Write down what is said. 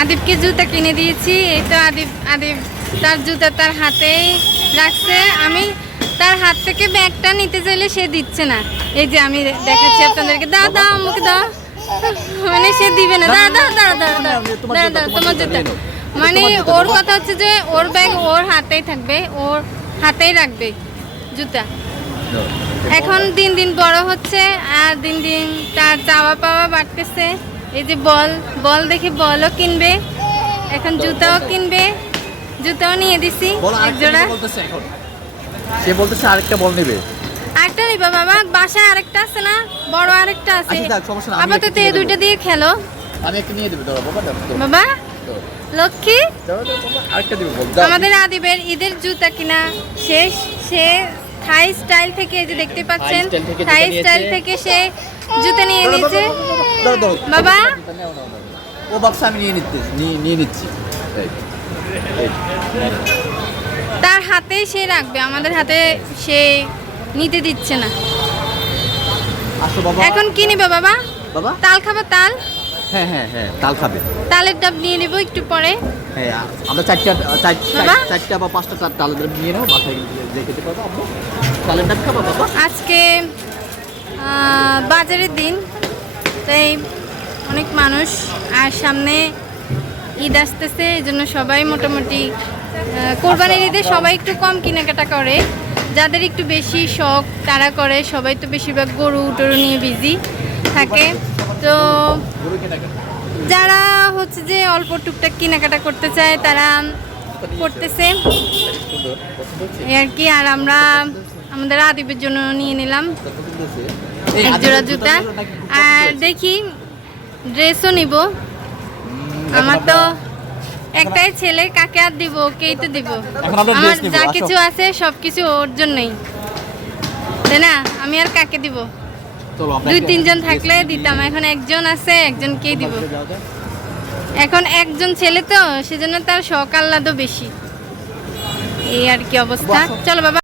আদিবকে জুতা কিনে দিয়েছি এই তো আদিব আদিব তার জুতা তার হাতেই রাখছে। আমি তার হাত থেকে ব্যাগটা নিতে চাইলে সে দিচ্ছে না। এই যে আমি দেখাচ্ছি আপনাদেরকে। দাও দাও আমাকে দাও। মানে সে দিবে না। দাও দাও দাও দাও তোমার দাও তোমার জুতা। মানে ওর কথা হচ্ছে যে ওর ব্যাগ ওর হাতেই থাকবে ওর হাতেই রাখবে জুতা। এখন দিন দিন বড় হচ্ছে আর দিন দিন তার চাওয়া পাওয়া বাড়তেছে। এই যে বল বল দেখে বলও কিনবে এখন জুতাও কিনবে জুতাও নিয়ে দিছি বলো এক আরেকটা জোড়া। নিতে বলতেছে এখন। সে বলতেছে আরেকটা বল নেবে। আরেকটা নিবা বাবা বাসায় আরেকটা আছে না? বড় আরেকটা আছে। আচ্ছা, আপাতত এই দুইটা দিয়ে খেলো। আমি একটা নিয়ে দেবে বাবা বাবা লক্ষ্মী? দাও, দাও, বাবা, আরেকটা দেবে বল দাও। আমাদের আদিবের ঈদের জুতা কিনা। শেষ সে থাই স্টাইল থেকে এই যে দেখতে পাচ্ছেন থাই স্টাইল থেকে সে জুতা নিয়ে নিয়েছে। দাও, দাও। বাবা। ও বাক্স আমি নিয়ে নিচ্ছি নিয়ে নিচ্ছি। তার হাতেই সে রাখবে আমাদের হাতে সে নিতে দিচ্ছে না। আসো বাবা। এখন কি নিবে বাবা? বাবা? তাল খাবে তাল? হ্যাঁ হ্যাঁ হ্যাঁ তাল খাবে। তালের ডাব নিয়ে নিব একটু পরে। হ্যাঁ আমরা চারটা চারটা বা পাঁচটা তালের ডাব নিয়ে নেব বাসায় যেতে পারব তালের ডাব খাব বাবা। আজকে বাজারের দিন। তাই অনেক মানুষ আর সামনে ঈদ আসতেছে এই জন্য সবাই মোটামুটি কোরবানির ঈদে সবাই একটু কম কেনাকাটা করে। যাদের একটু বেশি শখ, তারা করে। সবাই তো বেশিরভাগ গরু টরু নিয়ে বিজি থাকে। তো যারা হচ্ছে যে অল্প টুকটাক কেনাকাটা করতে চায়, তারা করতেছে। আর কি, আর আমরা আমাদের আদিবের জন্য নিয়ে নিলাম। এক জোড়া জুতা। আর দেখি ড্রেসও নিব। আমার তো একটাই ছেলে কাকে আর দিব? কেই তো দিব। আমার যা কিছু আছে সব কিছু ওর জন্যই। তাই না? আমি আর কাকে দিব? দুই তিনজন থাকলে দিতাম। এখন একজন আছে একজনকেই দিব। এখন একজন ছেলে তো সেজন্য তার শখ আহ্লাদও বেশি। এই আর কি অবস্থা। চলো বাবা।